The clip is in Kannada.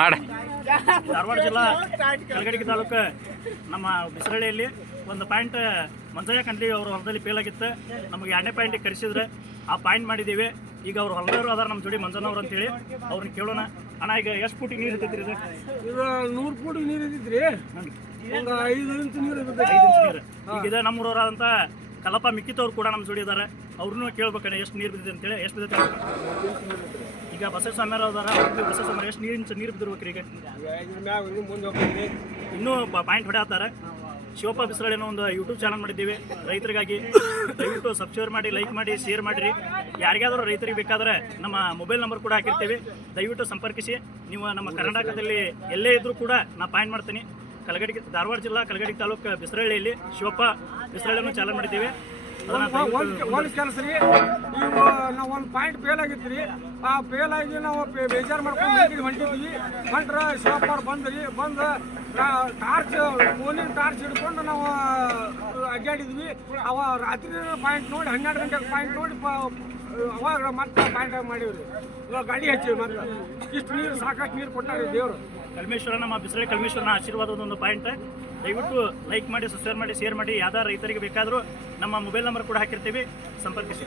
ಮಾಡಿ ಧಾರವಾಡ ಜಿಲ್ಲಾ ಕಲಗಡಗಿ ತಾಲೂಕು ನಮ್ಮ ಬಿಸರಳ್ಳಿಯಲ್ಲಿ ಒಂದು ಪಾಯಿಂಟ್ ಮಂಜಯ್ಯ ಕಂಡ್ಲಿ ಅವ್ರ ಹೊಲದಲ್ಲಿ ಫೇಲ್ ಆಗಿತ್ತು. ನಮಗೆ 2ನೇ ಪಾಯಿಂಟಿಗೆ ಕರೆಸಿದ್ರೆ ಆ ಪಾಯಿಂಟ್ ಮಾಡಿದ್ದೀವಿ. ಈಗ ಅವ್ರು ಹೊಲದವರು ಅದಾರ ನಮ್ಮ ಜೋಡಿ ಮಂಜನವ್ರು ಅಂತೇಳಿ ಅವ್ರನ್ನ ಕೇಳೋಣ. ಅಣ್ಣ ಈಗ ಎಷ್ಟು ಫೂಟಿಗೆ ನೀರು ಇರ್ತೈತ್ರಿ ಇದು? 100 ಫೂಟಿಗೆ ನೀರು ಇದ್ದಿದ್ರಿ, ಒಂದು 5 ಇಂಚ್ ನೀರು ಇರ್ತೈತೆ. 5 ಇಂಚ್ ನೀರು. ಈಗ ಇದೆ ನಮ್ಮೂರವರಾದಂಥ ಕಲ್ಲಪ್ಪ ಮಿಕ್ಕಿತವ್ರು ಕೂಡ ನಮ್ಮ ಜೋಡಿ ಇದ್ದಾರೆ. ಅವ್ರನ್ನೂ ಕೇಳ್ಬೇಕಣ್ಣ ಎಷ್ಟು ನೀರು ಬಿದ್ದಿದೆ ಅಂತೇಳಿ. ಎಷ್ಟು ಬಿದ್ದೈತೆ ಈಗ ಬಸವಸ್ವಾಮ್ಯರು ಅದಾರ, ಅವ್ರಿಗೆ ಬಸವಸ್ವಾಮ್ಯರು ಎಷ್ಟು ನೀರು ಬಿದ್ದಿರ್ಬೇಕ್ರಿ? ಈಗ ಇನ್ನೂ ಪಾಯಿಂಟ್ ಹೊಡೆಯತ್ತಾರೆ. ಶಿವಪ್ಪ ಬಿಸರಳ್ಳಿ ಒಂದು ಯೂಟ್ಯೂಬ್ ಚಾನಲ್ ಮಾಡಿದ್ದೀವಿ ರೈತರಿಗಾಗಿ. ದಯವಿಟ್ಟು ಸಬ್ಸ್ಕ್ರೈಬ್ ಮಾಡಿ, ಲೈಕ್ ಮಾಡಿ, ಶೇರ್ ಮಾಡಿರಿ. ಯಾರಿಗಾದರೂ ರೈತರಿಗೆ ಬೇಕಾದರೆ ನಮ್ಮ ಮೊಬೈಲ್ ನಂಬರ್ ಕೂಡ ಹಾಕಿರ್ತೀವಿ, ದಯವಿಟ್ಟು ಸಂಪರ್ಕಿಸಿ. ನೀವು ನಮ್ಮ ಕರ್ನಾಟಕದಲ್ಲಿ ಎಲ್ಲೇ ಇದ್ದರೂ ಕೂಡ ನಾ ಪಾಯಿಂಟ್ ಮಾಡ್ತೀನಿ. ಕಲಗಡಗಿ ಧಾರವಾಡ ಜಿಲ್ಲಾ ಕಲಗಡಗಿ ತಾಲೂಕು ಬಿಸರಳ್ಳಿಯಲ್ಲಿ ಶಿವಪ್ಪ ಬಿಸರಳ್ಳಿಯನ್ನು ಚಾಲನೆ ಮಾಡಿದ್ದೀವಿ. ಒಂದು ಕೆಲಸ ರೀ, ಈಗ ನಾವು ಒಂದು ಪಾಯಿಂಟ್ ಫೇಲ್ ಆಗಿತ್ತು ರೀ. ಆ ಫೇಲ್ ಆಗಿ ನಾವು ಬೇಜಾರು ಮಾಡ್ಕೊಂಡು ಹೊಂಟಿದ್ವಿ. ಹೊಂಟ್ರೆ ಶಿವಪ್ಪ ಅವ್ರು ಬಂದ್ರಿ, ಬಂದು ಟಾರ್ಚ್ ಫೋನಿನ ಟಾರ್ಚ್ ಹಿಡ್ಕೊಂಡು ನಾವು ಅಡ್ಡಾಡಿದ್ವಿ. ಅವ ರಾತ್ರಿ ಪಾಯಿಂಟ್ ನೋಡಿ 12 ಗಂಟೆಗೆ ಪಾಯಿಂಟ್ ನೋಡಿ ಅವಾಗ ಮತ್ತೆ ಪಾಯಿಂಟ್ ಮಾಡಿವ್ರಿ. ಇವಾಗ ಗಾಡಿ ಹಚ್ಚಿವಿ. ಮತ್ತೆ ಇಷ್ಟು ನೀರು ಸಾಕಷ್ಟು ನೀರು ಕೊಟ್ಟಾರೆ ದೇವರು. ಕಲ್ಮೇಶ್ವರ ನಮ್ಮ ಬಿಸರಳ್ಳಿ ಕಲ್ಮೇಶ್ವರನ ಆಶೀರ್ವಾದದ ಒಂದು ಪಾಯಿಂಟ್. ದಯವಿಟ್ಟು ಲೈಕ್ ಮಾಡಿ, ಸಬ್ಸ್ಕ್ರೈಬ್ ಮಾಡಿ, ಶೇರ್ ಮಾಡಿ. ಯಾವ್ದಾರು ರೈತರಿಗೆ ಬೇಕಾದರೂ ನಮ್ಮ ಮೊಬೈಲ್ ನಂಬರ್ ಕೂಡ ಹಾಕಿರ್ತೀವಿ, ಸಂಪರ್ಕಿಸಿ.